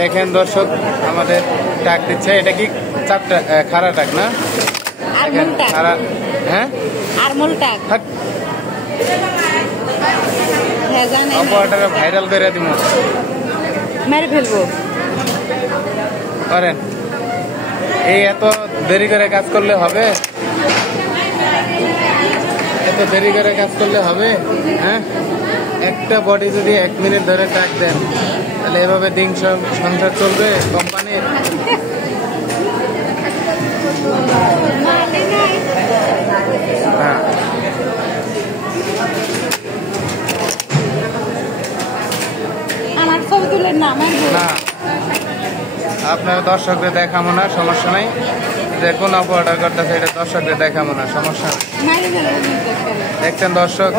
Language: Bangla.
দেখেন দর্শক আমাদের টাক দিচ্ছে, এটা কি চারটা খাড়া টাক না? খাড়া, হ্যাঁ অপারেটরে ভাইরাল করে দিব, মেরে ফেলবো। করেন এই এত দেরি করে কাজ করলে হবে? এত দেরি করে কাজ করলে হবে? হ্যাঁ, একটা বডি যদি 1 মিনিট ধরে টাক দেন তাহলে এভাবে দিন সংসার চলবে কোম্পানির? হ্যাঁ, আমার ছবি তুলে না না আপনার দর্শকদের দেখাবো না, সমস্যা নাই। যে কোন অর্ডার করতেছে এটা দর্শকদের দেখাবো না, সমস্যা নাই। দেখছেন দর্শক